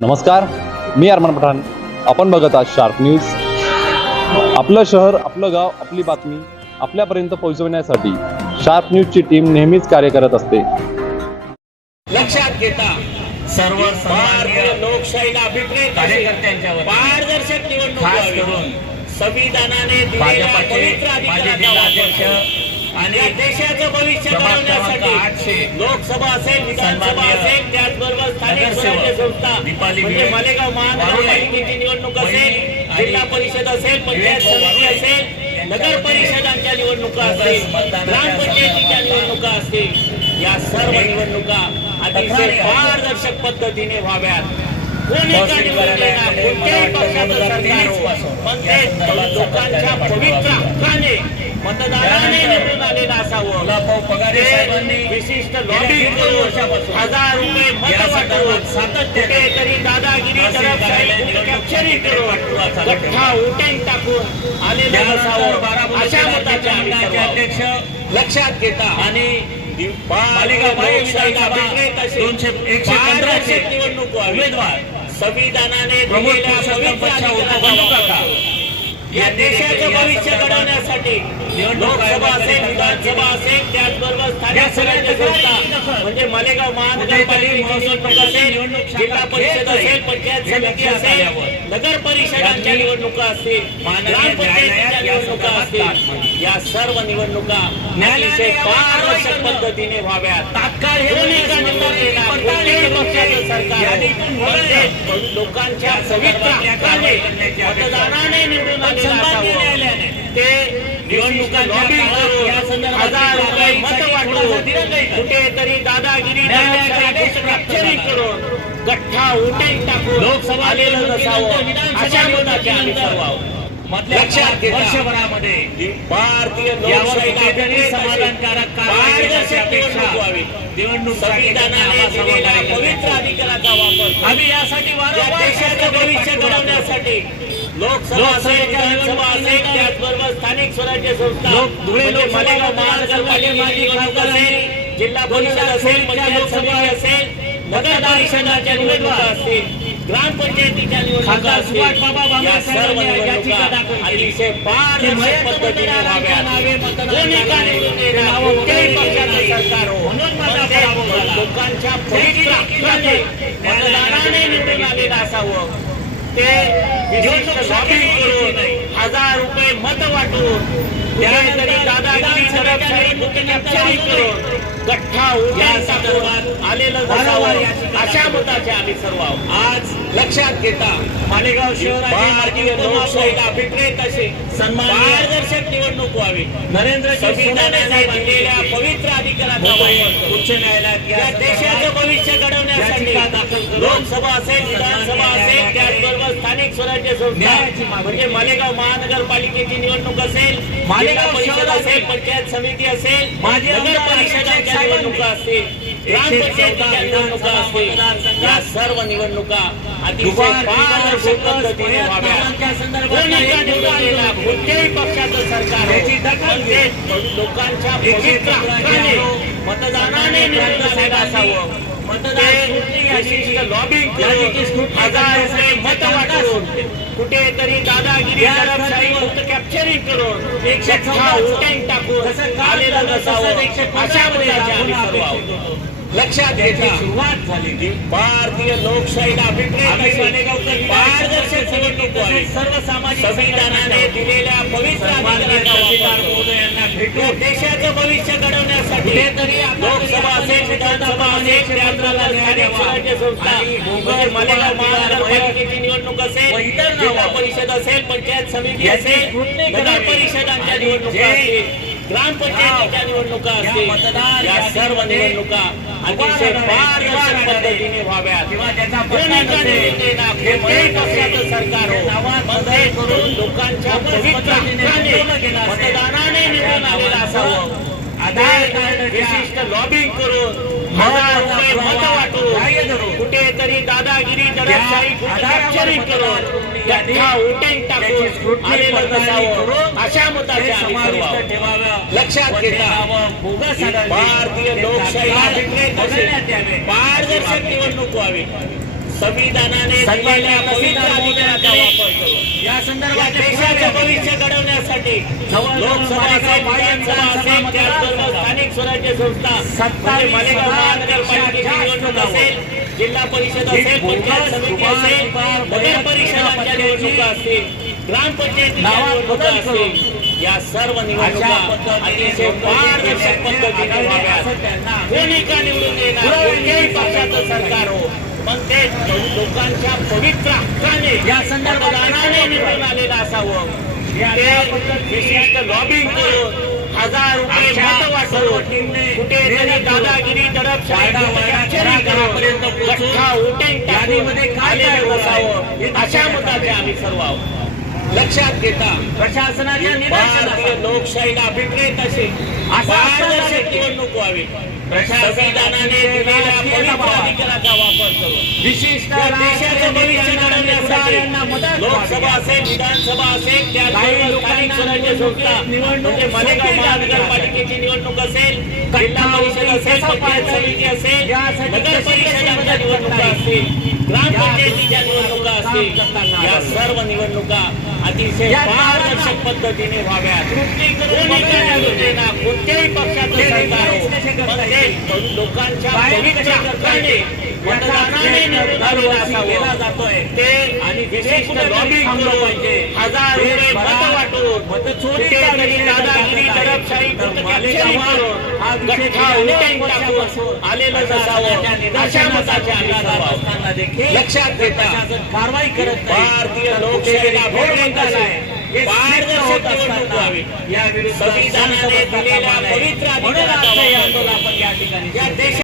नमस्कार मी अरमान पठाण. आपण बघत आहात शार्प न्यूज आपलं शहर आपलं गाव आपली बातमी आपल्यापर्यंत पोहोचवण्यासाठी शार्प न्यूजची टीम नेहमीच कार्य करत असते. लक्षात घेता सर्व लोकशाहीला अभिप्रेत पारदर्शक निवडणूक. करून संविधानाने पवित्र अधिकाराचा वापर आणि देशाचं भविष्य घडवण्यासाठी आठशे. लोकसभा असेल विधानसभा असेल त्याचबरोबर स्थानिक स्वराज्य संस्था म्हणजे मालेगाव महानगरपालिकेची निवडणूक असेल जिल्हा परिषद असेल पंचायत समिती असेल नगर परिषदांच्या निवडणुका असतील ग्रामपंचायतीच्या निवडणुका असतील या सर्व निवडणुका अतिशय. पारदर्शक पद्धतीने व्हाव्यात. कोणी कोणत्याही पक्षाचं 2023 सरकार पण ते लोकांच्या पवित्र हक्काने मतदाराने निवडून आलेलं असावं. पगारे साहेबांनी विशिष्ट लॉबी वर्षापासून हजार रुपये सातत्याने कुठेतरी दादागिरी कॅप्चरिंग करून गठ्ठा टाकून आलेलं बारामती अशा मताच्या अध्यक्ष लक्षात घेता. आणि दोनशे एकशे पारदर्शक निवडणूक. उमेदवार. संविधानाने काका करून या देशाचं भविष्य घडवण्यासाठी निवडणूक लोकसभा असेल विधानसभा. असेल त्याचबरोबर स्थानिक स्वराज्य संस्था. म्हणजे मालेगाव कुठेतरी महानगरपालिकेची महसूल असेल जिल्हा परिषद. असेल पंचायत समिती असेल नगर परिषदांच्या निवडणुका असतील ग्रामपंचायतीच्या निवडणुका असतील. या सर्व निवडणुका कारवाई पारदर्शक. पद्धतीने व्हाव्यात तात्काळ हे सरकार लोकांच्या अपेक्षा. मतदाराने निवडून आलेलं सन्माननीय असावं न्यायालयाने ते निवडणुकांच्या काळात या करा. कुठेतरी दादागिरी. करून गठ्ठा वोटिंग टाकून लोकसभा आलेलं नसावं अशा मताचे आम्ही घेता. वर्षभरामध्ये भारतीय समाधानकारक निवडणूक पवित्र अधिकाराचा वापर आम्ही यासाठी भविष्य घडवण्यासाठी लोकसभा असेल विधानसभा असेल त्याचबरोबर स्थानिक स्वराज्य संस्था धुळे म्हणजे मालेगाव माजी निवडणूक असेल जिल्हा परिषद असेल पंचायत समिती असेल नगर परिषदाच्या निवडणुका असतील ग्रामपंचायतीच्या निवडणुका असतील. अतिशय पारदर्शक पद्धतीने व्हाव्यात कोणी का. निवडून येणार कोणत्याही पक्षाचं. सरकार हो. लोकांच्या पवित्र मतदाराने निवडून आलेलं असावं ते करून हजार रुपये मत वाटून कुठेतरी दादागिरी दडपशाही कॅप्चरिंग करून गठ्ठा उड्डाण टाकून आलेलं नसावं अशा मताचे आम्ही सर्व. आज लक्षात घेता मालेगाव शहर आणि भारतीय माजी लोकशाहीला अभिप्रेत असे सन्माननीय पारदर्शक निवडणूक व्हावी. नरेंद्र संविधानाने दिलेल्या पवित्र अधिकाराचा वापर उच्च न्यायालयात देशाचं भविष्य घडवण्यासाठी लोकसभा असेल विधानसभा स्थानिक स्वराज्य संस्था. म्हणजे मालेगाव महानगरपालिकेची निवडणूक असेल मालेगाव परिषद असेल. पंचायत समिती असेल नगर परिषदाच्या निवडणुका असतील ग्रामपंचायतीच्या निवडणुका असतील. या सर्व निवडणुका अतिशय पद्धतीने व्हाव्या? कोणत्याही पक्षाचं सरकार हो. ते लोकांच्या हक्काने मतदानाने निवडून असावं. मतदार लॉबिंग मत वाटून. कुठेतरी दादागिरी कॅप्चरिंग करून वोटिंग टाकून आलेलं नसावं. एकशे अशा लक्षात घेता. सुरुवात झाली भारतीय लोकशाहीला अभिप्रेत पारदर्शक निवडणूक सर्व सामाजिक संविधानाने दिलेल्या पवित्र महोदयांना भेटून देशाचं भविष्य घडवण्यासाठी लोकसभा असेल विधानसभा असेल म्हणजे मालेगाव महानगरपालिकेची निवडणूक असेल. जिल्हा परिषद असेल पंचायत समिती असेल नगर. परिषदांच्या निवडणुका ग्रामपंचायतीच्या निवडणुका असतील मतदार या सर्व निवडणुका अतिशय पारदर्शक पद्धतीने व्हाव्यात. सरकार हो. करून लोकांच्या पवित्र. मतदानाने निवडून आलेलं असावं. विशिष्ट लॉबिंग करून मत वाटून कुठेतरी दादागिरी दडपशाही करून त्याची टाकून करून अशा समाविष्ट. ठेवावं लक्षात घेता. भारतीय यावे. पारदर्शक निवडणूक व्हावी. संविधानाने दिलेल्या पवित्र अधिकाराचा वापर करून. या संदर्भात देशाचं भविष्य घडवण्यासाठी लोकसभा असेल विधानसभा असेल त्याचबरोबर स्थानिक स्वराज्य संस्था. म्हणजे मालेगाव महानगरपालिकेची निवडणूक असेल. जिल्हा परिषद असेल पंचायत समिती असेल नगर परिषदांच्या निवडणुका असतील निवडणुका असतील या सर्व निवडणुका अतिशय पारदर्शक पद्धतीने व्हाव्यात कोणी का निवडून येणार? कोणत्याही पक्षाचं सरकार हो. पण ते लोकांच्या पवित्र हक्काने या संदर्भात निवडून आलेलं असावं. ते विशिष्ट लॉबिंग करून हजार रुपये दादागिरी अशा मताचे आम्ही सर्व आहोत. लक्षात घेता. प्रशासनाच्या निदर्शनास लोकशाहीला अभिप्रेत असे पारदर्शक निवडणूक व्हावी संविधानाने दिलेल्या अधिकाराचा वापर करून विशिष्ट देशाचं भविष्य घडवण्यासाठी लोकसभा असेल विधानसभा असेल स्थानिक स्वराज्य संस्था म्हणजे मालेगाव महानगरपालिकेची निवडणूक असेल जिल्हा परिषद असेल पंचायत समिती असेल नगर परिषदांच्या निवडणुका असतील. ग्रामपंचायतीच्या निवडणुका असतील. या सर्व निवडणुका अतिशय पारदर्शक पद्धतीने व्हाव्यात. कोणत्याही पक्षाचं सरकार हो. ते लोकांच्या मतदानाने निवडून आलेलं असावं. जातोय. ते लॉबिंग करून हजार वाटून कुठेतरी दादागिरी दडपशाही वोटिंग टाकून आलेलं नसावं. अशा मताचे आम्ही सर्व आहोत. असताना देखील लक्षात घेता. कारवाई करत भारतीय लोकशाहीला हे निवडणूक असताना व्हावी. या संविधानाने दिलेल्या पवित्र म्हणून हे आपण या ठिकाणी